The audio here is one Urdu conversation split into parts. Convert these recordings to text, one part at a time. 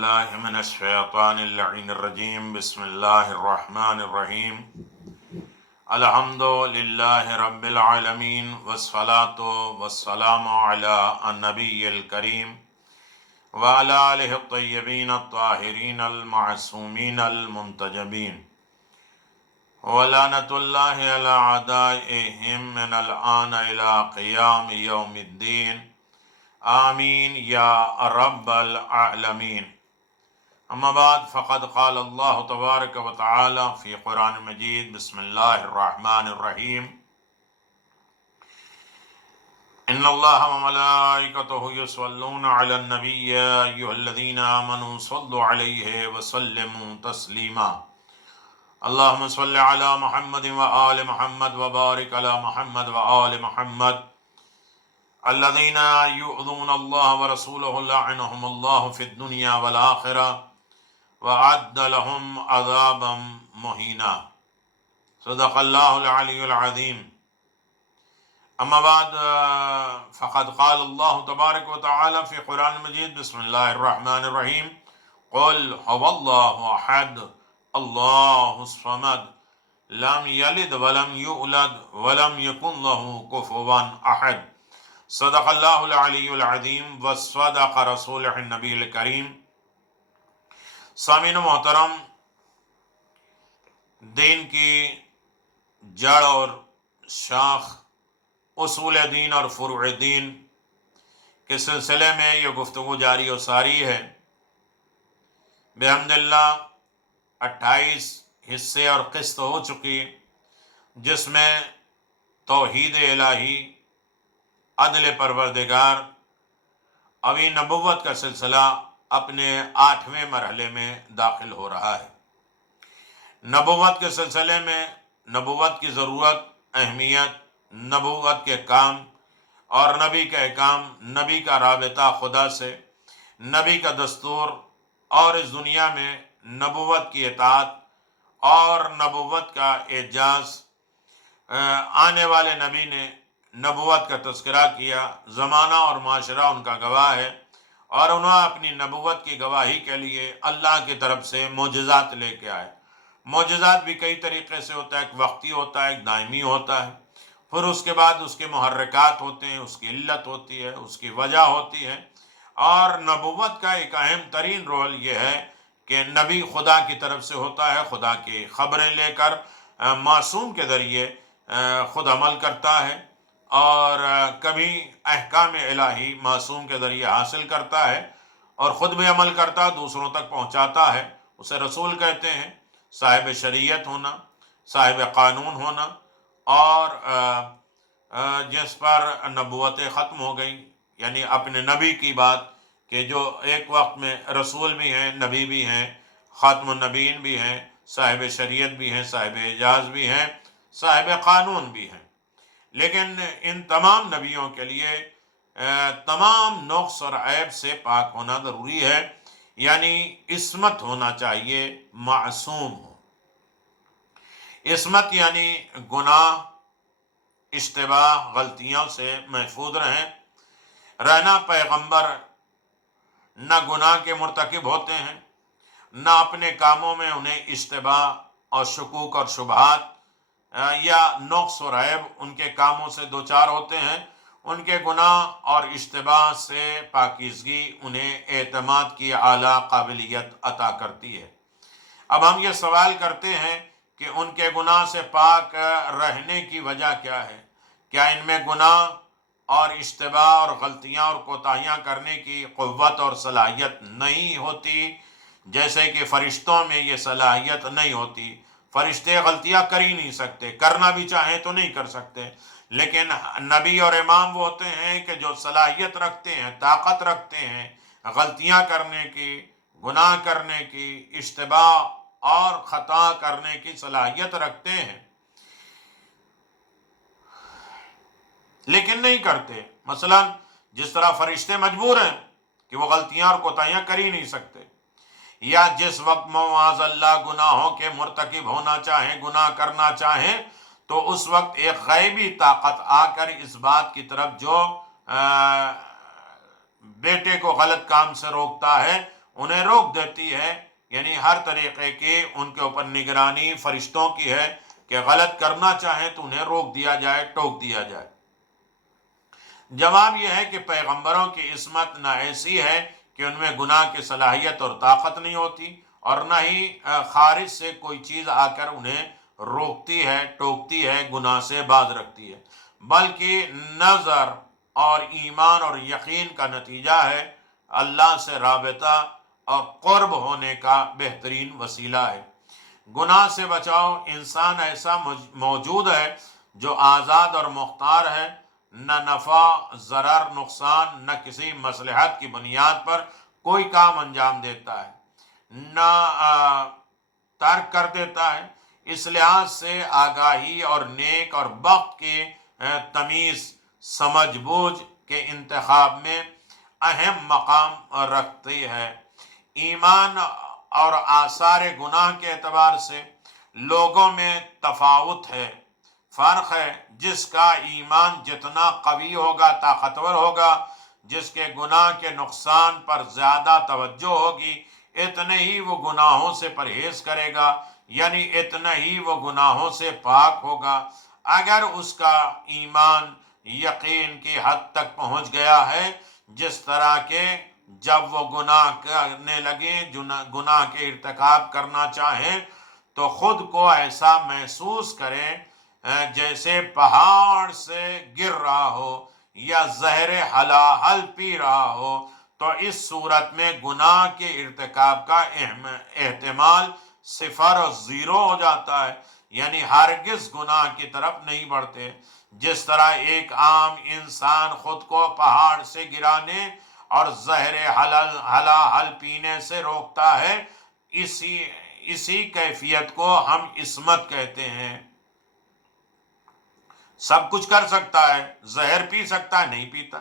بالله من الشيطان اللعين الرجيم بسم الله الرحمن الرحيم الحمد لله رب العالمين والصلاة والسلام على النبي الكريم وعلى آله الطيبين الطاهرين المعصومين المنتجبين ولعنة الله على أعدائهم من الآن إلى قيام يوم الدين آمین یا رب العالمین. اما بعد فقد قال اللہ تبارک و تعالی فی قرآن مجید بسم اللہ الرحمن الرحیم ان اللہ و ملائکتہ یصلون علی النبی یا ایھا الذین آمنوا صلوا علیہ وسلموا تسلیما. اللہم صل علی محمد و آل محمد وبارک علی محمد و آل محمد الذين يؤذون الله ورسوله لعنهم الله في الدنيا والآخرة وأعد لهم عذابا مهينا. صدق الله العلي العظيم. أما بعد فقد قال الله تبارك وتعالى في قرآن المجيد بسم الله الرحمن الرحيم قل هو الله أحد الله الصمد لم يلد ولم يولد ولم يكن له كفوا أحد. صدق اللہ العلی العظیم وصدق رسولہ النبی الکریم. سامعین محترم، دین کی جڑ اور شاخ اصول دین اور فروع دین کے سلسلے میں یہ گفتگو جاری و ساری ہے. بحمد اللہ 28 حصے اور قسط ہو چکی، جس میں توحید الہی، عدل پروردگار، ابھی نبوت کا سلسلہ اپنے 8ویں مرحلے میں داخل ہو رہا ہے. نبوت کے سلسلے میں نبوت کی ضرورت، اہمیت، نبوت کے کام اور نبی کا احکام، نبی کا رابطہ خدا سے، نبی کا دستور اور اس دنیا میں نبوت کی اطاعت اور نبوت کا اعجاز. آنے والے نبی نے نبوت کا تذکرہ کیا، زمانہ اور معاشرہ ان کا گواہ ہے، اور انہوں اپنی نبوت کی گواہی کے لیے اللہ کی طرف سے معجزات لے کے آئے. معجزات بھی کئی طریقے سے ہوتا ہے، ایک وقتی ہوتا ہے، ایک دائمی ہوتا ہے، پھر اس کے بعد اس کے محرکات ہوتے ہیں، اس کی علت ہوتی ہے، اس کی وجہ ہوتی ہے. اور نبوت کا ایک اہم ترین رول یہ ہے کہ نبی خدا کی طرف سے ہوتا ہے، خدا کی خبریں لے کر معصوم کے ذریعے خود عمل کرتا ہے، اور کبھی احکام الہی معصوم کے ذریعے حاصل کرتا ہے اور خود بھی عمل کرتا ہے، دوسروں تک پہنچاتا ہے. اسے رسول کہتے ہیں. صاحب شریعت ہونا، صاحب قانون ہونا، اور جس پر نبوتیں ختم ہو گئی، یعنی اپنے نبی کی بات کہ جو ایک وقت میں رسول بھی ہیں، نبی بھی ہیں، خاتم النبیین بھی ہیں، صاحب شریعت بھی ہیں، صاحب اعجاز بھی ہیں، صاحب قانون بھی ہیں. لیکن ان تمام نبیوں کے لیے تمام نقص اور عیب سے پاک ہونا ضروری ہے، یعنی عصمت ہونا چاہیے، معصوم ہو. عصمت یعنی گناہ، اشتباہ، غلطیوں سے محفوظ رہنا. پیغمبر نہ گناہ کے مرتکب ہوتے ہیں، نہ اپنے کاموں میں انہیں اشتباہ اور شکوک اور شبہات یا نقص و عیب ان کے کاموں سے دوچار ہوتے ہیں. ان کے گناہ اور اشتباہ سے پاکیزگی انہیں اعتماد کی اعلیٰ قابلیت عطا کرتی ہے. اب ہم یہ سوال کرتے ہیں کہ ان کے گناہ سے پاک رہنے کی وجہ کیا ہے؟ کیا ان میں گناہ اور اشتباہ اور غلطیاں اور کوتاہیاں کرنے کی قوت اور صلاحیت نہیں ہوتی؟ جیسے کہ فرشتوں میں یہ صلاحیت نہیں ہوتی. فرشتے غلطیاں کر ہی نہیں سکتے، کرنا بھی چاہیں تو نہیں کر سکتے. لیکن نبی اور امام وہ ہوتے ہیں کہ جو صلاحیت رکھتے ہیں، طاقت رکھتے ہیں غلطیاں کرنے کی، گناہ کرنے کی، اشتباہ اور خطا کرنے کی صلاحیت رکھتے ہیں، لیکن نہیں کرتے. مثلا جس طرح فرشتے مجبور ہیں کہ وہ غلطیاں اور کوتاہیاں کر ہی نہیں سکتے، یا جس وقت معاذ اللہ گناہوں کے مرتکب ہونا چاہیں، گناہ کرنا چاہیں، تو اس وقت ایک غیبی طاقت آ کر اس بات کی طرف جو بیٹے کو غلط کام سے روکتا ہے، انہیں روک دیتی ہے، یعنی ہر طریقے کی ان کے اوپر نگرانی فرشتوں کی ہے کہ غلط کرنا چاہیں تو انہیں روک دیا جائے، ٹوک دیا جائے۔ جواب یہ ہے کہ پیغمبروں کی عصمت نہ ایسی ہے کہ ان میں گناہ کی صلاحیت اور طاقت نہیں ہوتی، اور نہ ہی خارج سے کوئی چیز آ کر انہیں روکتی ہے، ٹوکتی ہے، گناہ سے باز رکھتی ہے، بلکہ نظر اور ایمان اور یقین کا نتیجہ ہے، اللہ سے رابطہ اور قرب ہونے کا بہترین وسیلہ ہے۔ گناہ سے بچاؤ، انسان ایسا موجود ہے جو آزاد اور مختار ہے، نہ نفع، ضرر، نقصان، نہ کسی مصلحت کی بنیاد پر کوئی کام انجام دیتا ہے، نہ ترک کر دیتا ہے۔ اس لحاظ سے آگاہی اور نیک اور بخت کی تمیز سمجھ بوجھ کے انتخاب میں اہم مقام رکھتی ہے۔ ایمان اور آثار گناہ کے اعتبار سے لوگوں میں تفاوت ہے، فرق ہے۔ جس کا ایمان جتنا قوی ہوگا، طاقتور ہوگا، جس کے گناہ کے نقصان پر زیادہ توجہ ہوگی، اتنے ہی وہ گناہوں سے پرہیز کرے گا، یعنی اتنا ہی وہ گناہوں سے پاک ہوگا۔ اگر اس کا ایمان یقین کی حد تک پہنچ گیا ہے، جس طرح کہ جب وہ گناہ کرنے لگے، گناہ کے ارتکاب کرنا چاہیں، تو خود کو ایسا محسوس کریں جیسے پہاڑ سے گر رہا ہو یا زہر حلاحل پی رہا ہو، تو اس صورت میں گناہ کے ارتکاب کا احتمال صفر اور زیرو ہو جاتا ہے، یعنی ہرگز گناہ کی طرف نہیں بڑھتے۔ جس طرح ایک عام انسان خود کو پہاڑ سے گرانے اور زہر حلاحل پینے سے روکتا ہے، اسی کیفیت کو ہم عصمت کہتے ہیں۔ سب کچھ کر سکتا ہے، زہر پی سکتا ہے، نہیں پیتا،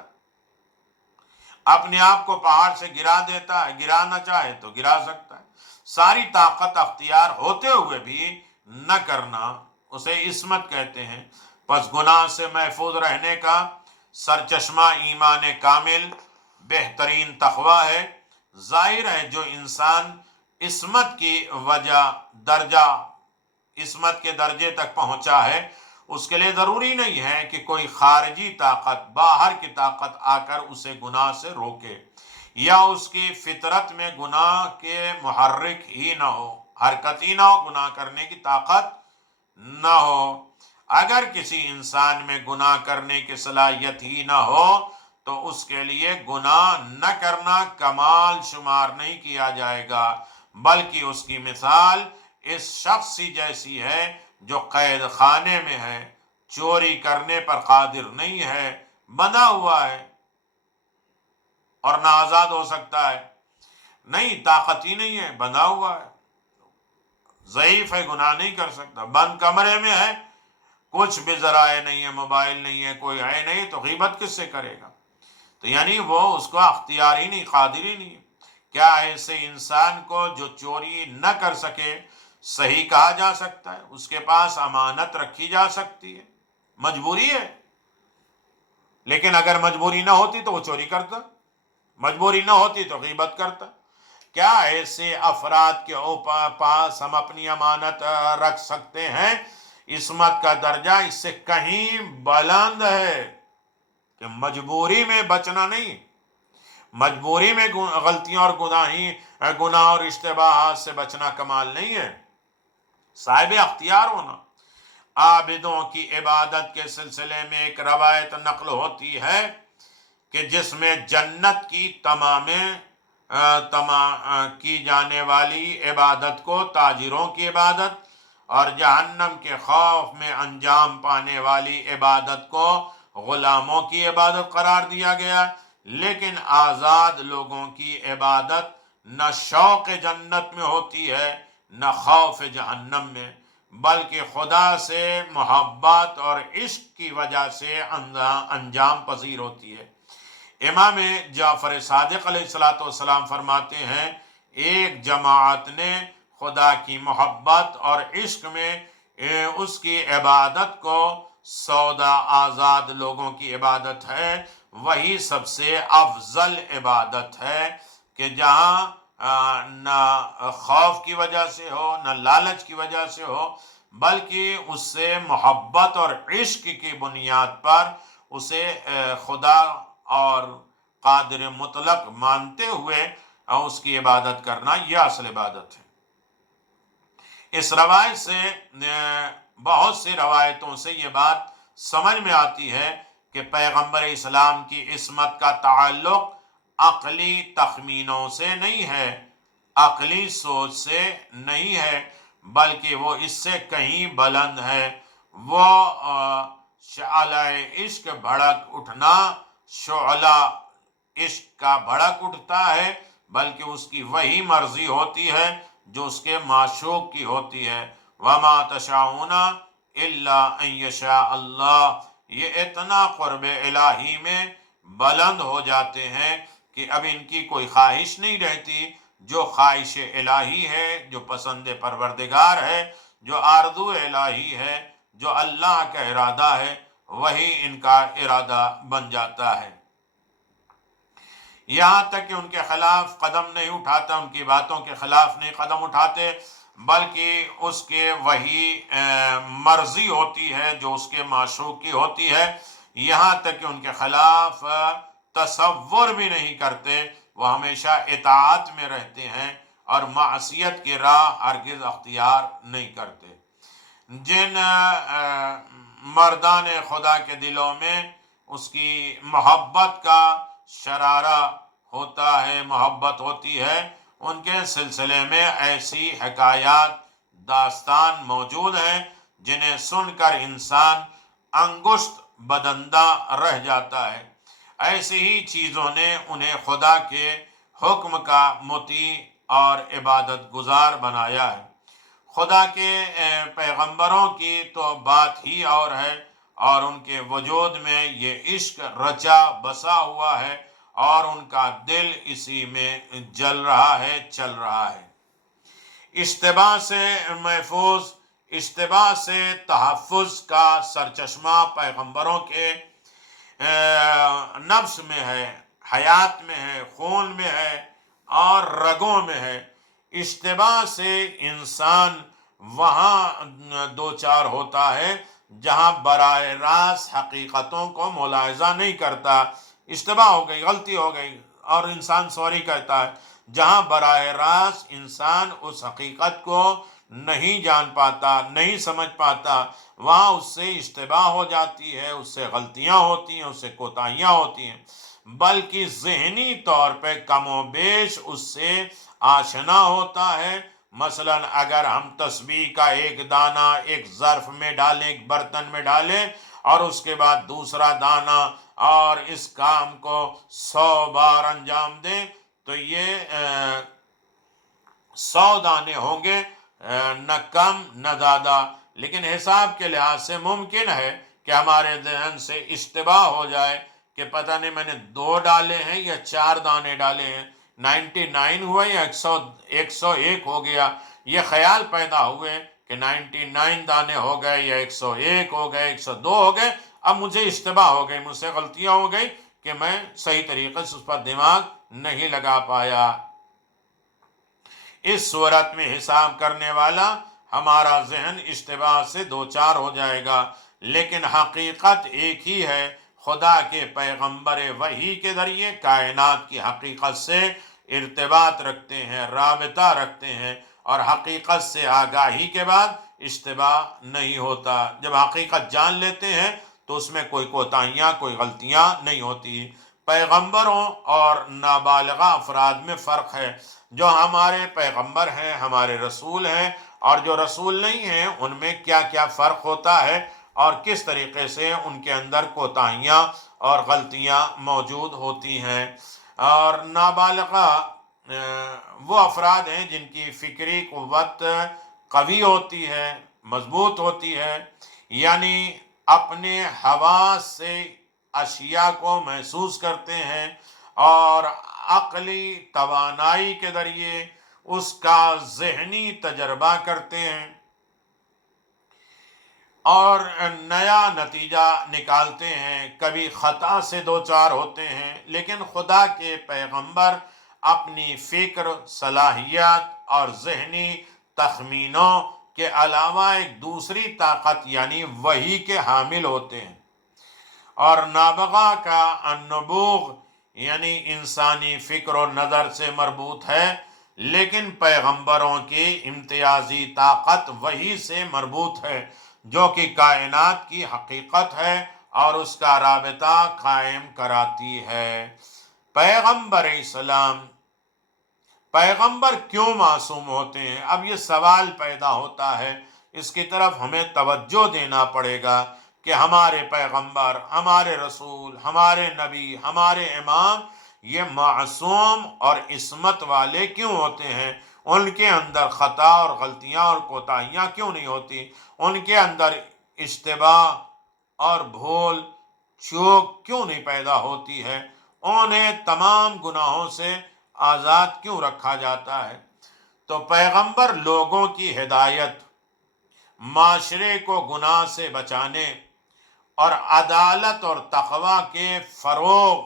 اپنے آپ کو پہاڑ سے گرا دیتا ہے، گرانا چاہے تو گرا سکتا ہے، ساری طاقت اختیار ہوتے ہوئے بھی نہ کرنا، اسے عصمت کہتے ہیں۔ پس گناہ سے محفوظ رہنے کا سرچشمہ ایمان کامل، بہترین تقوی ہے۔ ظاہر ہے جو انسان عصمت کی عصمت کے درجے تک پہنچا ہے، اس کے لیے ضروری نہیں ہے کہ کوئی خارجی طاقت، باہر کی طاقت آ کر اسے گناہ سے روکے، یا اس کی فطرت میں گناہ کے محرک ہی نہ ہو، حرکت ہی نہ ہو، گناہ کرنے کی طاقت نہ ہو۔ اگر کسی انسان میں گناہ کرنے کی صلاحیت ہی نہ ہو تو اس کے لیے گناہ نہ کرنا کمال شمار نہیں کیا جائے گا، بلکہ اس کی مثال اس شخص جیسی ہے جو قید خانے میں ہے، چوری کرنے پر قادر نہیں ہے، بندھا ہوا ہے اور نہ آزاد ہو سکتا ہے، نہیں، طاقت ہی نہیں ہے، بندھا ہوا ہے، ضعیف ہے، گناہ نہیں کر سکتا، بند کمرے میں ہے، کچھ بھی ذرائع نہیں ہے، موبائل نہیں ہے، کوئی ہے نہیں، تو غیبت کس سے کرے گا؟ تو یعنی وہ اس کو اختیار ہی نہیں، قادر ہی نہیں ہے۔ کیا ایسے انسان کو جو چوری نہ کر سکے صحیح کہا جا سکتا ہے؟ اس کے پاس امانت رکھی جا سکتی ہے؟ مجبوری ہے، لیکن اگر مجبوری نہ ہوتی تو وہ چوری کرتا، مجبوری نہ ہوتی تو غیبت کرتا۔ کیا ایسے افراد کے پاس ہم اپنی امانت رکھ سکتے ہیں؟ عصمت کا درجہ اس سے کہیں بلند ہے کہ مجبوری میں بچنا نہیں، مجبوری میں غلطیوں اور گناہ اور اشتباہات سے بچنا کمال نہیں ہے، صاحب اختیار ہونا۔ عابدوں کی عبادت کے سلسلے میں ایک روایت نقل ہوتی ہے کہ جس میں جنت کی تمام کی جانے والی عبادت کو تاجروں کی عبادت اور جہنم کے خوف میں انجام پانے والی عبادت کو غلاموں کی عبادت قرار دیا گیا، لیکن آزاد لوگوں کی عبادت نہ شوق جنت میں ہوتی ہے نہ خوف جہنم میں، بلکہ خدا سے محبت اور عشق کی وجہ سے انجام پذیر ہوتی ہے۔ امام جعفر صادق علیہ السلام فرماتے ہیں، ایک جماعت نے خدا کی محبت اور عشق میں اس کی عبادت کو سودا آزاد لوگوں کی عبادت ہے، وہی سب سے افضل عبادت ہے کہ جہاں نہ خوف کی وجہ سے ہو، نہ لالچ کی وجہ سے ہو، بلکہ اس سے محبت اور عشق کی بنیاد پر اسے خدا اور قادر مطلق مانتے ہوئے اس کی عبادت کرنا، یہ اصل عبادت ہے۔ اس روایت سے بہت سی روایتوں سے یہ بات سمجھ میں آتی ہے کہ پیغمبر اسلام کی عصمت کا تعلق عقلی تخمینوں سے نہیں ہے، عقلی سوچ سے نہیں ہے، بلکہ وہ اس سے کہیں بلند ہے۔ وہ شعلہ عشق بھڑک اٹھنا، شعلہ عشق کا بھڑک اٹھتا ہے، بلکہ اس کی وہی مرضی ہوتی ہے جو اس کے معشوق کی ہوتی ہے۔ وَمَا تَشَاءُونَ إِلَّا أَن يَشَاءَ اللَّهُ، یہ اتنا قرب الہی میں بلند ہو جاتے ہیں کہ اب ان کی کوئی خواہش نہیں رہتی، جو خواہش الہی ہے، جو پسند پروردگار ہے، جو آرزو الہی ہے، جو اللہ کا ارادہ ہے، وہی ان کا ارادہ بن جاتا ہے۔ یہاں تک کہ ان کے خلاف قدم نہیں اٹھاتا، ان کی باتوں کے خلاف نہیں قدم اٹھاتے، بلکہ اس کے وہی مرضی ہوتی ہے جو اس کے معشوق کی ہوتی ہے۔ یہاں تک کہ ان کے خلاف تصور بھی نہیں کرتے، وہ ہمیشہ اطاعت میں رہتے ہیں اور معصیت کی راہ ہرگز اختیار نہیں کرتے۔ جن مردان خدا کے دلوں میں اس کی محبت کا شرارہ ہوتا ہے، محبت ہوتی ہے، ان کے سلسلے میں ایسی حکایات، داستان موجود ہیں جنہیں سن کر انسان انگشت بدندہ رہ جاتا ہے۔ ایسی ہی چیزوں نے انہیں خدا کے حکم کا مطیع اور عبادت گزار بنایا ہے۔ خدا کے پیغمبروں کی تو بات ہی اور ہے، اور ان کے وجود میں یہ عشق رچا بسا ہوا ہے اور ان کا دل اسی میں جل رہا ہے، چل رہا ہے۔ اشتباہ سے محفوظ، اشتباہ سے تحفظ کا سرچشمہ پیغمبروں کے نفس میں ہے، حیات میں ہے، خون میں ہے اور رگوں میں ہے۔ اشتباہ سے انسان وہاں دوچار ہوتا ہے جہاں براہ راست حقیقتوں کو ملاحظہ نہیں کرتا۔ اشتباہ ہو گئی، غلطی ہو گئی، اور انسان سوری کہتا ہے۔ جہاں براہ راست انسان اس حقیقت کو نہیں جان پاتا، نہیں سمجھ پاتا، وہاں اس سے اشتباہ ہو جاتی ہے، اس سے غلطیاں ہوتی ہیں، اس سے کوتاہیاں ہوتی ہیں، بلکہ ذہنی طور پہ کم و بیش اس سے آشنا ہوتا ہے۔ مثلا اگر ہم تسبیح کا ایک دانہ ایک ظرف میں ڈالیں، ایک برتن میں ڈالیں، اور اس کے بعد دوسرا دانہ، اور اس کام کو 100 بار انجام دیں، تو یہ 100 دانے ہوں گے، نہ کم نہ زیادہ۔ لیکن حساب کے لحاظ سے ممکن ہے کہ ہمارے ذہن سے اشتباہ ہو جائے کہ پتہ نہیں میں نے 2 ڈالے ہیں یا 4 دانے ڈالے ہیں، 99 ہوا یا 101 ہو گیا۔ یہ خیال پیدا ہوئے کہ 99 دانے ہو گئے یا 101 ہو گئے، 102 ہو گئے، اب مجھے اشتباہ ہو گئی، مجھ سے غلطیاں ہو گئی کہ میں صحیح طریقے سے اس پر دماغ نہیں لگا پایا۔ اس صورت میں حساب کرنے والا ہمارا ذہن اشتباہ سے دوچار ہو جائے گا، لیکن حقیقت ایک ہی ہے۔ خدا کے پیغمبر وحی کے ذریعے کائنات کی حقیقت سے ارتباط رکھتے ہیں، رابطہ رکھتے ہیں، اور حقیقت سے آگاہی کے بعد اشتباہ نہیں ہوتا۔ جب حقیقت جان لیتے ہیں تو اس میں کوئی کوتاہیاں، کوئی غلطیاں نہیں ہوتی۔ پیغمبروں اور نابالغہ افراد میں فرق ہے۔ جو ہمارے پیغمبر ہیں، ہمارے رسول ہیں، اور جو رسول نہیں ہیں، ان میں کیا کیا فرق ہوتا ہے اور کس طریقے سے ان کے اندر کوتاہیاں اور غلطیاں موجود ہوتی ہیں۔ اور نابالغہ وہ افراد ہیں جن کی فکری قوت قوی ہوتی ہے، مضبوط ہوتی ہے، یعنی اپنے حواس سے اشیاء کو محسوس کرتے ہیں اور عقلی توانائی کے ذریعے اس کا ذہنی تجربہ کرتے ہیں اور نیا نتیجہ نکالتے ہیں۔ کبھی خطا سے دوچار ہوتے ہیں، لیکن خدا کے پیغمبر اپنی فکر، صلاحیت اور ذہنی تخمینوں کے علاوہ ایک دوسری طاقت یعنی وحی کے حامل ہوتے ہیں، اور نابغہ کا النبوغ یعنی انسانی فکر و نظر سے مربوط ہے، لیکن پیغمبروں کی امتیازی طاقت وحی سے مربوط ہے جو کہ کائنات کی حقیقت ہے اور اس کا رابطہ قائم کراتی ہے۔ پیغمبر اسلام، پیغمبر کیوں معصوم ہوتے ہیں؟ اب یہ سوال پیدا ہوتا ہے، اس کی طرف ہمیں توجہ دینا پڑے گا کہ ہمارے پیغمبر، ہمارے رسول، ہمارے نبی، ہمارے امام یہ معصوم اور عصمت والے کیوں ہوتے ہیں؟ ان کے اندر خطا اور غلطیاں اور کوتاہیاں کیوں نہیں ہوتی؟ ان کے اندر اشتباہ اور بھول چوک کیوں نہیں پیدا ہوتی ہے؟ انہیں تمام گناہوں سے آزاد کیوں رکھا جاتا ہے؟ تو پیغمبر لوگوں کی ہدایت، معاشرے کو گناہ سے بچانے اور عدالت اور تقوی کے فروغ،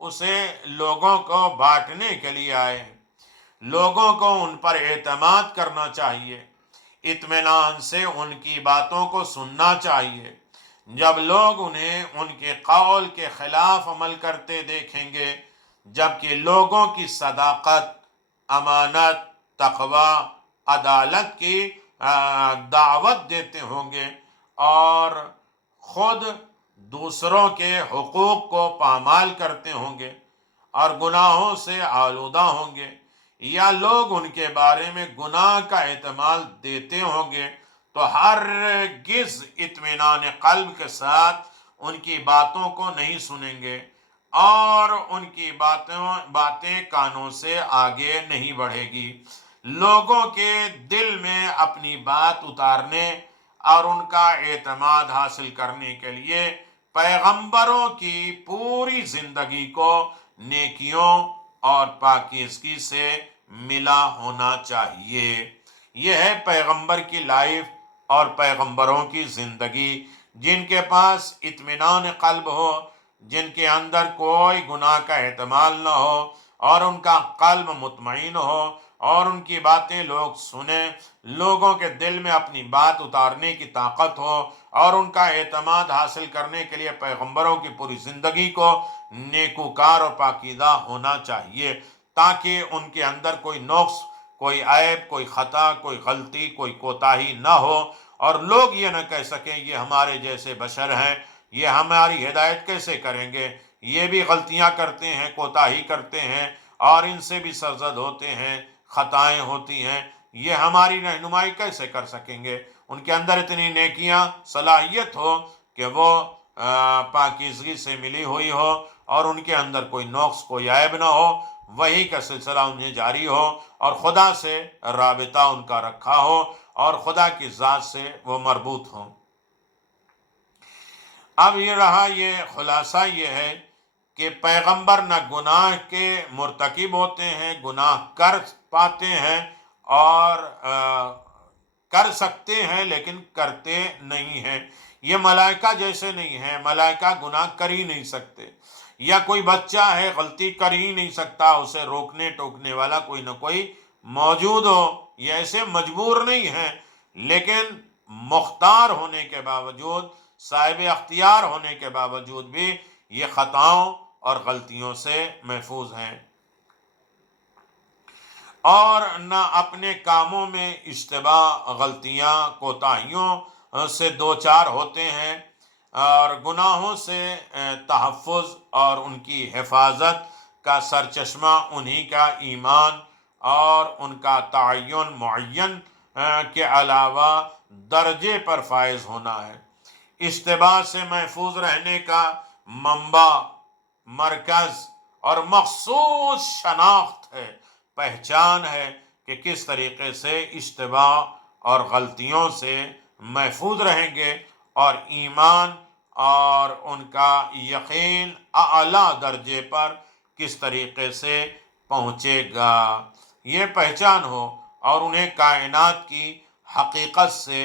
اسے لوگوں کو بانٹنے کے لیے آئے ہیں۔ لوگوں کو ان پر اعتماد کرنا چاہیے، اطمینان سے ان کی باتوں کو سننا چاہیے۔ جب لوگ انہیں ان کے قول کے خلاف عمل کرتے دیکھیں گے، جبکہ لوگوں کی صداقت، امانت، تقوی، عدالت کی دعوت دیتے ہوں گے اور خود دوسروں کے حقوق کو پامال کرتے ہوں گے اور گناہوں سے آلودہ ہوں گے، یا لوگ ان کے بارے میں گناہ کا احتمال دیتے ہوں گے، تو ہرگز اطمینان قلب کے ساتھ ان کی باتوں کو نہیں سنیں گے اور ان کی باتیں کانوں سے آگے نہیں بڑھے گی۔ لوگوں کے دل میں اپنی بات اتارنے اور ان کا اعتماد حاصل کرنے کے لیے پیغمبروں کی پوری زندگی کو نیکیوں اور پاکیزگی سے ملا ہونا چاہیے۔ یہ ہے پیغمبر کی لائف اور پیغمبروں کی زندگی، جن کے پاس اطمینان قلب ہو، جن کے اندر کوئی گناہ کا احتمال نہ ہو اور ان کا قلب مطمئن ہو اور ان کی باتیں لوگ سنیں، لوگوں کے دل میں اپنی بات اتارنے کی طاقت ہو اور ان کا اعتماد حاصل کرنے کے لیے پیغمبروں کی پوری زندگی کو نیکوکار اور پاکیزہ ہونا چاہیے، تاکہ ان کے اندر کوئی نقص، کوئی عیب، کوئی خطا، کوئی غلطی، کوئی کوتاہی نہ ہو، اور لوگ یہ نہ کہہ سکیں یہ ہمارے جیسے بشر ہیں، یہ ہماری ہدایت کیسے کریں گے، یہ بھی غلطیاں کرتے ہیں، کوتاہی کرتے ہیں اور ان سے بھی سرزد ہوتے ہیں، خطائیں ہوتی ہیں، یہ ہماری رہنمائی کیسے کر سکیں گے؟ ان کے اندر اتنی نیکیاں، صلاحیت ہو کہ وہ پاکیزگی سے ملی ہوئی ہو اور ان کے اندر کوئی نقص، کوئی عیب نہ ہو، وحی کا سلسلہ انہیں جاری ہو اور خدا سے رابطہ ان کا رکھا ہو اور خدا کی ذات سے وہ مربوط ہوں۔ اب یہ رہا، یہ خلاصہ یہ ہے کہ پیغمبر نہ گناہ کے مرتکب ہوتے ہیں، گناہ کر پاتے ہیں اور کر سکتے ہیں لیکن کرتے نہیں ہیں۔ یہ ملائکہ جیسے نہیں ہیں، ملائکہ گناہ کر ہی نہیں سکتے، یا کوئی بچہ ہے غلطی کر ہی نہیں سکتا، اسے روکنے ٹوکنے والا کوئی نہ کوئی موجود ہو، یہ ایسے مجبور نہیں ہیں، لیکن مختار ہونے کے باوجود، صاحب اختیار ہونے کے باوجود بھی یہ خطاؤں اور غلطیوں سے محفوظ ہیں اور نہ اپنے کاموں میں اشتباہ، غلطیاں، کوتاہیوں سے دوچار ہوتے ہیں، اور گناہوں سے تحفظ اور ان کی حفاظت کا سرچشمہ انہی کا ایمان اور ان کا تعین معین کے علاوہ درجے پر فائز ہونا ہے۔ اشتباہ سے محفوظ رہنے کا منبع، مرکز اور مخصوص شناخت ہے، پہچان ہے کہ کس طریقے سے اشتباہ اور غلطیوں سے محفوظ رہیں گے اور ایمان اور ان کا یقین اعلیٰ درجے پر کس طریقے سے پہنچے گا، یہ پہچان ہو اور انہیں کائنات کی حقیقت سے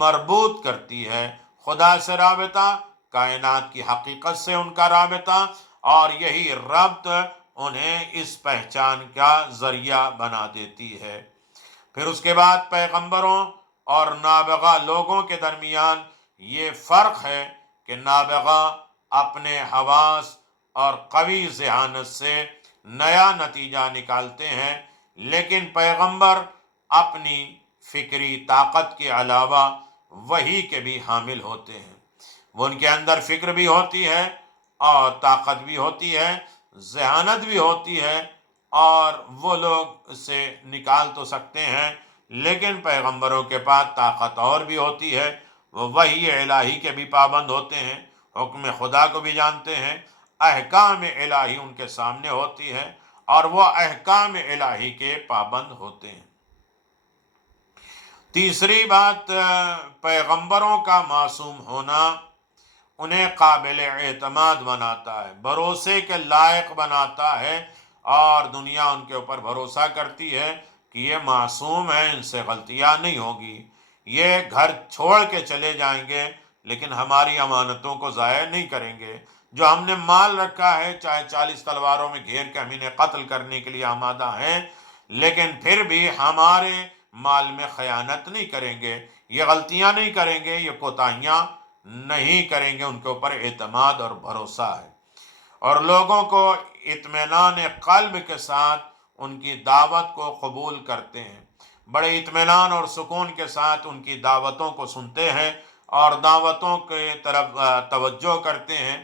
مربوط کرتی ہے۔ خدا سے رابطہ، کائنات کی حقیقت سے ان کا رابطہ، اور یہی ربط انہیں اس پہچان کا ذریعہ بنا دیتی ہے۔ پھر اس کے بعد پیغمبروں اور نابغہ لوگوں کے درمیان یہ فرق ہے کہ نابغہ اپنے حواس اور قوی ذہانت سے نیا نتیجہ نکالتے ہیں، لیکن پیغمبر اپنی فکری طاقت کے علاوہ وحی کے بھی حامل ہوتے ہیں۔ وہ ان کے اندر فکر بھی ہوتی ہے اور طاقت بھی ہوتی ہے، ذہانت بھی ہوتی ہے، اور وہ لوگ اسے نکال تو سکتے ہیں، لیکن پیغمبروں کے پاس طاقت اور بھی ہوتی ہے۔ وہ وحی الہی کے بھی پابند ہوتے ہیں، حکم خدا کو بھی جانتے ہیں، احکام الہی ان کے سامنے ہوتی ہے اور وہ احکام الہی کے پابند ہوتے ہیں۔ تیسری بات، پیغمبروں کا معصوم ہونا انہیں قابل اعتماد بناتا ہے، بھروسے کے لائق بناتا ہے، اور دنیا ان کے اوپر بھروسہ کرتی ہے کہ یہ معصوم ہیں، ان سے غلطیاں نہیں ہوگی، یہ گھر چھوڑ کے چلے جائیں گے لیکن ہماری امانتوں کو ضائع نہیں کریں گے، جو ہم نے مال رکھا ہے چاہے 40 تلواروں میں گھیر کے ہم انہیں قتل کرنے کے لیے آمادہ ہیں، لیکن پھر بھی ہمارے مال میں خیانت نہیں کریں گے، یہ غلطیاں نہیں کریں گے، یہ کوتاہیاں نہیں کریں گے، ان کے اوپر اعتماد اور بھروسہ ہے۔ اور لوگوں کو اطمینان قلب کے ساتھ ان کی دعوت کو قبول کرتے ہیں، بڑے اطمینان اور سکون کے ساتھ ان کی دعوتوں کو سنتے ہیں اور دعوتوں کے طرف توجہ کرتے ہیں،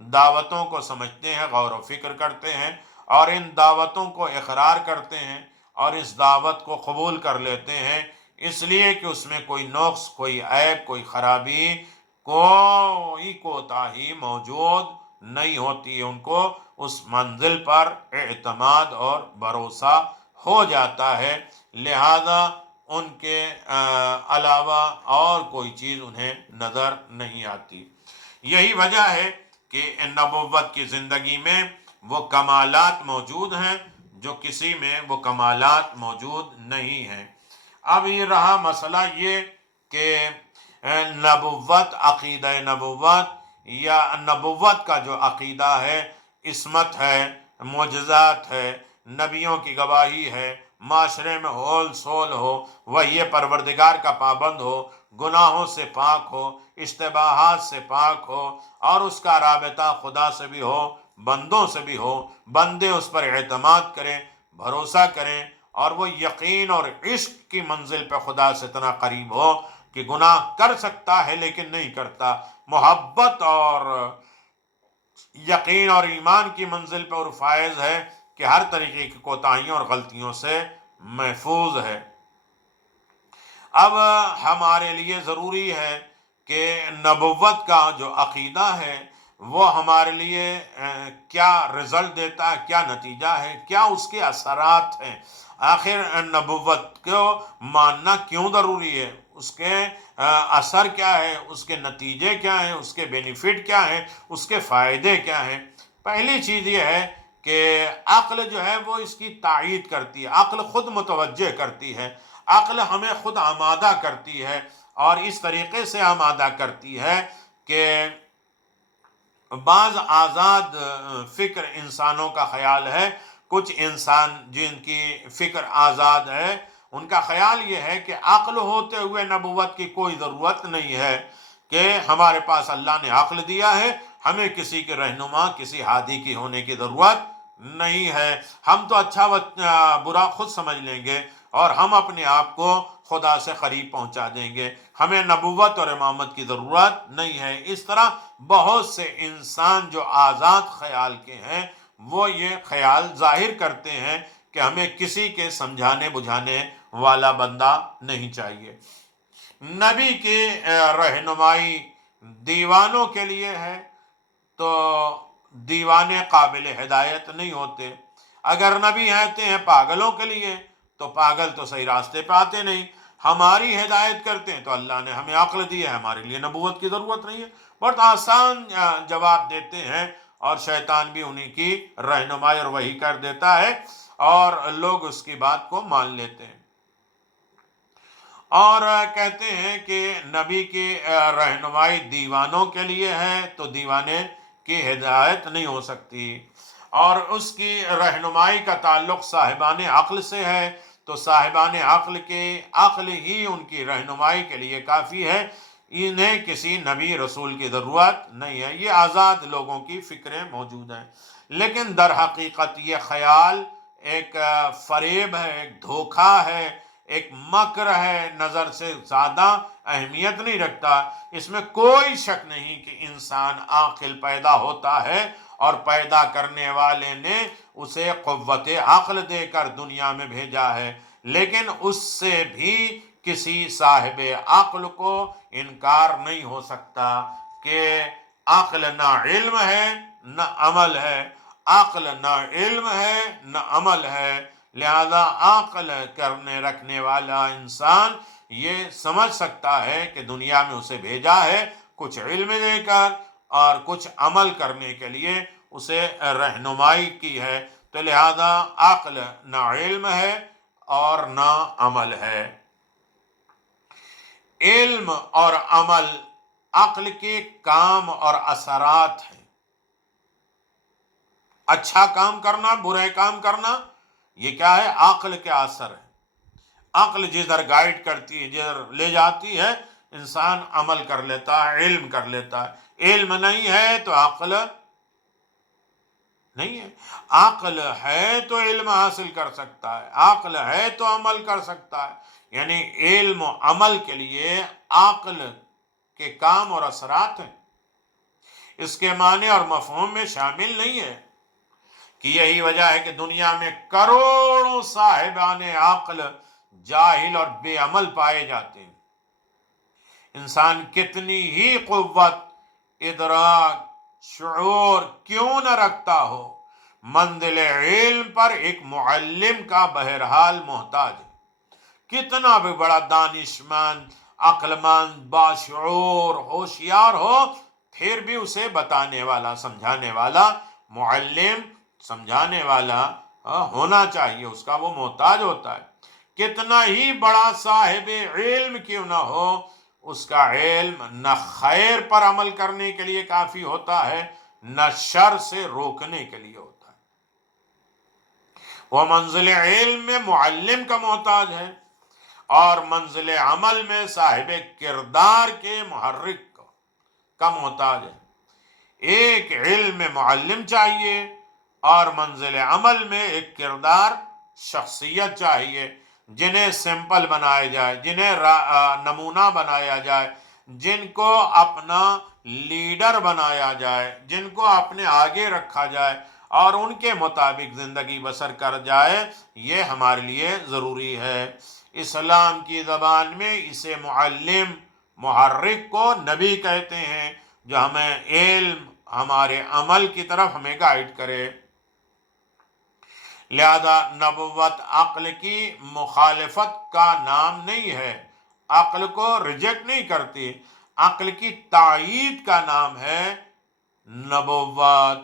دعوتوں کو سمجھتے ہیں، غور و فکر کرتے ہیں، اور ان دعوتوں کو اقرار کرتے ہیں اور اس دعوت کو قبول کر لیتے ہیں، اس لیے کہ اس میں کوئی نقص، کوئی عیب، کوئی خرابی، کوئی کوتاہی موجود نہیں ہوتی ہے۔ ان کو اس منزل پر اعتماد اور بھروسہ ہو جاتا ہے، لہذا ان کے علاوہ اور کوئی چیز انہیں نظر نہیں آتی۔ یہی وجہ ہے کہ نبوت کی زندگی میں وہ کمالات موجود ہیں جو کسی میں وہ کمالات موجود نہیں ہیں۔ اب یہ رہا مسئلہ یہ کہ نبوت، عقیدہ نبوت یا نبوت کا جو عقیدہ ہے، عصمت ہے، معجزات ہے، نبیوں کی گواہی ہے، معاشرے میں ہول سول ہو، وحی پروردگار کا پابند ہو، گناہوں سے پاک ہو، اشتباہات سے پاک ہو، اور اس کا رابطہ خدا سے بھی ہو، بندوں سے بھی ہو، بندے اس پر اعتماد کریں، بھروسہ کریں، اور وہ یقین اور عشق کی منزل پہ خدا سے اتنا قریب ہو کہ گناہ کر سکتا ہے لیکن نہیں کرتا، محبت اور یقین اور ایمان کی منزل پہ اور فائز ہے کہ ہر طریقے کی کوتاہیوں اور غلطیوں سے محفوظ ہے۔ اب ہمارے لیے ضروری ہے کہ نبوت کا جو عقیدہ ہے وہ ہمارے لیے کیا رزلٹ دیتا ہے، کیا نتیجہ ہے، کیا اس کے اثرات ہیں، آخر نبوت کو ماننا کیوں ضروری ہے، اس کے اثر کیا ہے، اس کے نتیجے کیا ہیں، اس کے بینیفٹ کیا ہیں، اس کے فائدے کیا ہیں۔ پہلی چیز یہ ہے کہ عقل جو ہے وہ اس کی تائید کرتی ہے، عقل خود متوجہ کرتی ہے، عقل ہمیں خود آمادہ کرتی ہے، اور اس طریقے سے آمادہ کرتی ہے کہ بعض آزاد فکر انسانوں کا خیال ہے، کچھ انسان جن کی فکر آزاد ہے ان کا خیال یہ ہے کہ عقل ہوتے ہوئے نبوت کی کوئی ضرورت نہیں ہے، کہ ہمارے پاس اللہ نے عقل دیا ہے، ہمیں کسی کے رہنما، کسی ہادی کی ہونے کی ضرورت نہیں ہے، ہم تو اچھا برا خود سمجھ لیں گے اور ہم اپنے آپ کو خدا سے قریب پہنچا دیں گے، ہمیں نبوت اور امامت کی ضرورت نہیں ہے۔ اس طرح بہت سے انسان جو آزاد خیال کے ہیں وہ یہ خیال ظاہر کرتے ہیں کہ ہمیں کسی کے سمجھانے بجھانے والا بندہ نہیں چاہیے۔ نبی کی رہنمائی دیوانوں کے لیے ہے تو دیوانے قابل ہدایت نہیں ہوتے، اگر نبی آتے ہیں پاگلوں کے لیے تو پاگل تو صحیح راستے پہ آتے نہیں، ہماری ہدایت کرتے ہیں تو اللہ نے ہمیں عقل دی ہے، ہمارے لیے نبوت کی ضرورت نہیں ہے۔ بہت آسان جواب دیتے ہیں، اور شیطان بھی انہی کی رہنمائی اور وحی کر دیتا ہے اور لوگ اس کی بات کو مان لیتے ہیں، اور کہتے ہیں کہ نبی کی رہنمائی دیوانوں کے لیے ہے تو دیوانے کی ہدایت نہیں ہو سکتی، اور اس کی رہنمائی کا تعلق صاحبان عقل سے ہے، تو صاحبان عقل ہی ان کی رہنمائی کے لیے کافی ہے، انہیں کسی نبی رسول کی ضرورت نہیں ہے۔ یہ آزاد لوگوں کی فکریں موجود ہیں، لیکن در حقیقت یہ خیال ایک فریب ہے، ایک دھوکہ ہے، ایک مکر ہے، نظر سے زیادہ اہمیت نہیں رکھتا۔ اس میں کوئی شک نہیں کہ انسان عاقل پیدا ہوتا ہے اور پیدا کرنے والے نے اسے قوت عقل دے کر دنیا میں بھیجا ہے، لیکن اس سے بھی کسی صاحب عقل کو انکار نہیں ہو سکتا کہ عقل نہ علم ہے نہ عمل ہے، عقل نہ علم ہے نہ عمل ہے، لہذا عقل کرنے رکھنے والا انسان یہ سمجھ سکتا ہے کہ دنیا میں اسے بھیجا ہے کچھ علم دے کر اور کچھ عمل کرنے کے لیے اسے رہنمائی کی ہے، تو لہذا عقل نہ علم ہے اور نہ عمل ہے۔ علم اور عمل عقل کے کام اور اثرات ہیں۔ اچھا کام کرنا، برے کام کرنا، یہ کیا ہے؟ عقل کے اثر ہے۔ عقل جدھر گائیڈ کرتی ہے، جدھر لے جاتی ہے، انسان عمل کر لیتا ہے، علم کر لیتا ہے۔ علم نہیں ہے تو عقل نہیں ہے، عقل ہے تو علم حاصل کر سکتا ہے، عقل ہے تو عمل کر سکتا ہے، یعنی علم و عمل کے لیے عقل کے کام اور اثرات ہیں۔ اس کے معنی اور مفہوم میں شامل نہیں ہے کہ یہی وجہ ہے کہ دنیا میں کروڑوں صاحبان عقل جاہل اور بے عمل پائے جاتے ہیں۔ انسان کتنی ہی قوت، ادراک، شعور کیوں نہ رکھتا ہو، منزل علم پر ایک معلم کا بہرحال محتاج ہے۔ کتنا بھی بڑا دانشمند، عقلمند، باشعور، ہوشیار ہو، پھر بھی اسے بتانے والا، سمجھانے والا، معلم، سمجھانے والا ہونا چاہیے، اس کا وہ محتاج ہوتا ہے۔ کتنا ہی بڑا صاحب علم کیوں نہ ہو، اس کا علم نہ خیر پر عمل کرنے کے لیے کافی ہوتا ہے، نہ شر سے روکنے کے لیے ہوتا ہے۔ وہ منزل علم میں معلم کا محتاج ہے اور منزل عمل میں صاحب کردار کے محرک کا محتاج ہے۔ ایک علم میں معلم چاہیے اور منزل عمل میں ایک کردار، شخصیت چاہیے، جنہیں سمپل بنایا جائے، جنہیں نمونہ بنایا جائے، جن کو اپنا لیڈر بنایا جائے، جن کو اپنے آگے رکھا جائے اور ان کے مطابق زندگی بسر کر جائے، یہ ہمارے لیے ضروری ہے۔ اسلام کی زبان میں اسے معلم، محرک کو نبی کہتے ہیں، جو ہمیں علم، ہمارے عمل کی طرف ہمیں گائیڈ کرے۔ لہذا نبوت عقل کی مخالفت کا نام نہیں ہے، عقل کو ریجیکٹ نہیں کرتی، عقل کی تائید کا نام ہے نبوت،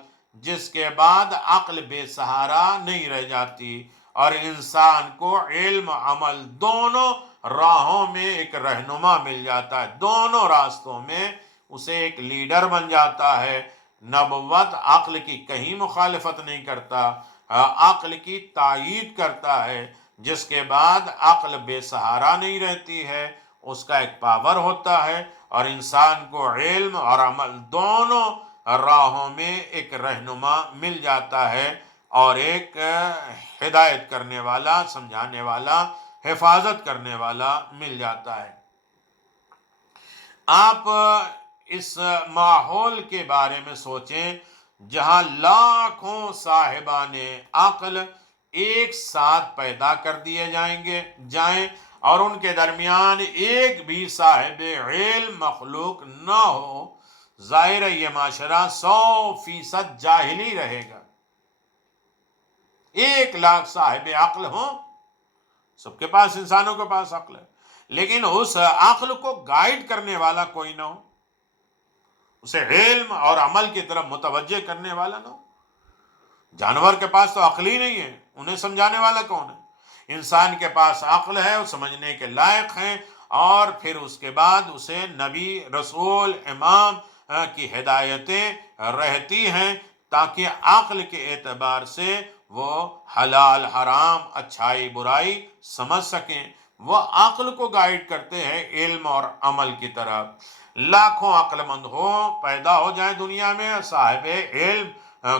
جس کے بعد عقل بے سہارا نہیں رہ جاتی اور انسان کو علم عمل دونوں راہوں میں ایک رہنما مل جاتا ہے، دونوں راستوں میں اسے ایک لیڈر بن جاتا ہے۔ نبوت عقل کی کہیں مخالفت نہیں کرتا، عقل کی تائید کرتا ہے، جس کے بعد عقل بے سہارا نہیں رہتی ہے، اس کا ایک پاور ہوتا ہے اور انسان کو علم اور عمل دونوں راہوں میں ایک رہنما مل جاتا ہے اور ایک ہدایت کرنے والا، سمجھانے والا، حفاظت کرنے والا مل جاتا ہے۔ آپ اس ماحول کے بارے میں سوچیں جہاں لاکھوں صاحبان عقل ایک ساتھ پیدا کر دیے جائیں اور ان کے درمیان ایک بھی صاحب علم مخلوق نہ ہو، ظاہر ہے یہ معاشرہ 100% جاہلی رہے گا۔ 1,00,000 صاحب عقل ہوں، سب کے پاس، انسانوں کے پاس عقل ہے، لیکن اس عقل کو گائیڈ کرنے والا کوئی نہ ہو، اسے علم اور عمل کی طرف متوجہ کرنے والا نہ ہو۔ جانور کے پاس تو عقل ہی نہیں ہے، انہیں سمجھانے والا کون ہے؟ انسان کے پاس عقل ہے، وہ سمجھنے کے لائق ہیں، اور پھر اس کے بعد اسے نبی، رسول، امام کی ہدایتیں رہتی ہیں تاکہ عقل کے اعتبار سے وہ حلال حرام اچھائی برائی سمجھ سکیں۔ وہ عقل کو گائیڈ کرتے ہیں علم اور عمل کی طرف۔ لاکھوں عقل مند پیدا ہو جائیں دنیا میں، صاحب علم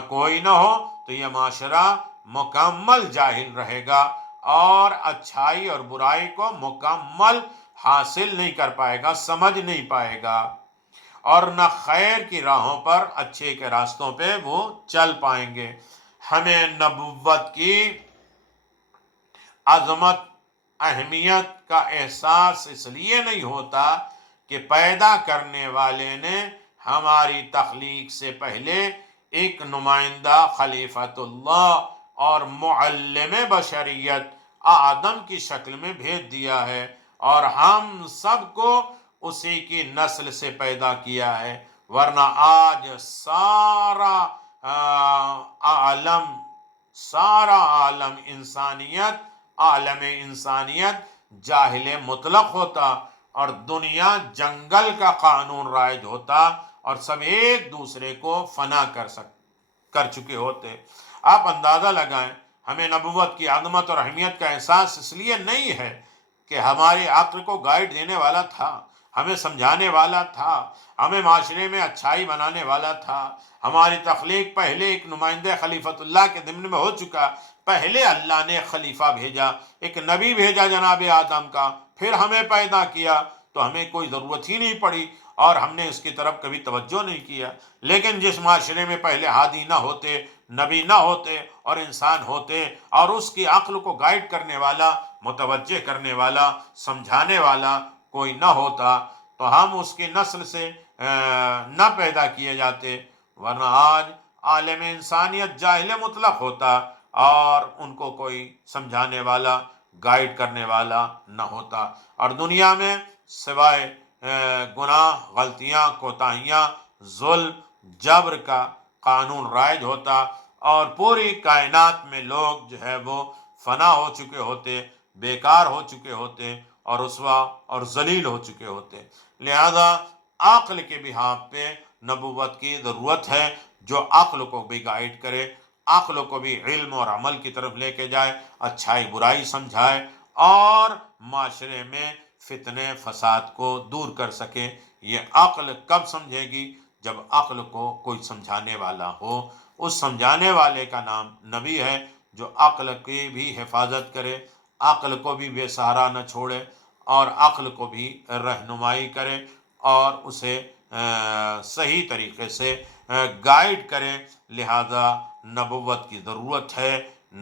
کوئی نہ ہو، تو یہ معاشرہ مکمل جاہل رہے گا اور اچھائی اور برائی کو مکمل حاصل نہیں کر پائے گا، سمجھ نہیں پائے گا، اور نہ خیر کی راہوں پر، اچھے کے راستوں پہ وہ چل پائیں گے۔ ہمیں نبوت کی عظمت اہمیت کا احساس اس لیے نہیں ہوتا کہ پیدا کرنے والے نے ہماری تخلیق سے پہلے ایک نمائندہ خلیفۃ اللہ اور معلم بشریت آدم کی شکل میں بھیج دیا ہے، اور ہم سب کو اسی کی نسل سے پیدا کیا ہے، ورنہ آج سارا عالم انسانیت جاہل مطلق ہوتا، اور دنیا جنگل کا قانون رائج ہوتا، اور سب ایک دوسرے کو فنا کر چکے ہوتے۔ آپ اندازہ لگائیں، ہمیں نبوت کی عظمت اور اہمیت کا احساس اس لیے نہیں ہے کہ ہمارے عقل کو گائیڈ دینے والا تھا، ہمیں سمجھانے والا تھا، ہمیں معاشرے میں اچھائی بنانے والا تھا۔ ہماری تخلیق پہلے ایک نمائندہ خلیفۃ اللہ کے ضمن میں ہو چکا۔ پہلے اللہ نے ایک خلیفہ بھیجا، ایک نبی بھیجا جناب آدم کا، پھر ہمیں پیدا کیا، تو ہمیں کوئی ضرورت ہی نہیں پڑی اور ہم نے اس کی طرف کبھی توجہ نہیں کیا۔ لیکن جس معاشرے میں پہلے ہادی نہ ہوتے، نبی نہ ہوتے اور انسان ہوتے، اور اس کی عقل کو گائیڈ کرنے والا، متوجہ کرنے والا، سمجھانے والا کوئی نہ ہوتا، تو ہم اس کی نسل سے نہ پیدا کیے جاتے، ورنہ آج عالم انسانیت جاہل مطلق ہوتا اور ان کو کوئی سمجھانے والا، گائیڈ کرنے والا نہ ہوتا، اور دنیا میں سوائے گناہ، غلطیاں، کوتاہیاں، ظلم، جبر کا قانون رائج ہوتا، اور پوری کائنات میں لوگ جو ہے وہ فنا ہو چکے ہوتے، بیکار ہو چکے ہوتے، اور رسوا اور ذلیل ہو چکے ہوتے۔ لہذا عقل کے بحاظ پہ نبوت کی ضرورت ہے، جو عقل کو بھی گائیڈ کرے، عقل کو بھی علم اور عمل کی طرف لے کے جائے، اچھائی برائی سمجھائے، اور معاشرے میں فتنے فساد کو دور کر سکے۔ یہ عقل کب سمجھے گی؟ جب عقل کو کوئی سمجھانے والا ہو۔ اس سمجھانے والے کا نام نبی ہے، جو عقل کی بھی حفاظت کرے، عقل کو بھی بے سہارا نہ چھوڑے، اور عقل کو بھی رہنمائی کرے، اور اسے صحیح طریقے سے گائیڈ کرے۔ لہذا نبوت کی ضرورت ہے،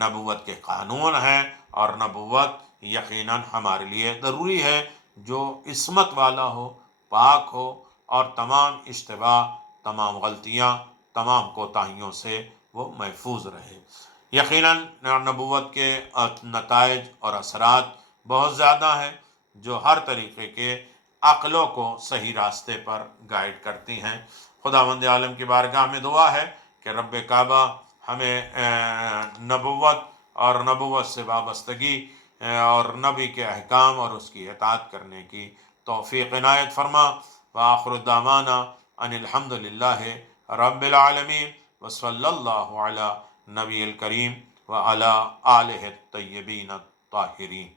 نبوت کے قانون ہیں، اور نبوت یقیناً ہمارے لیے ضروری ہے، جو عصمت والا ہو، پاک ہو، اور تمام اشتباہ، تمام غلطیاں، تمام کوتاہیوں سے وہ محفوظ رہے۔ یقیناً نبوت کے نتائج اور اثرات بہت زیادہ ہیں، جو ہر طریقے کے عقلوں کو صحیح راستے پر گائیڈ کرتی ہیں۔ خداوند عالم کی بارگاہ میں دعا ہے کہ رب کعبہ ہمیں نبوت اور نبوت سے وابستگی اور نبی کے احکام اور اس کی اطاعت کرنے کی توفیق عنایت فرما۔ وآخر دعوانا ان الحمد للہ رب العالمین، وصلی اللہ علی نبی الکریم وعلی آلہ الطیبین الطاہرین۔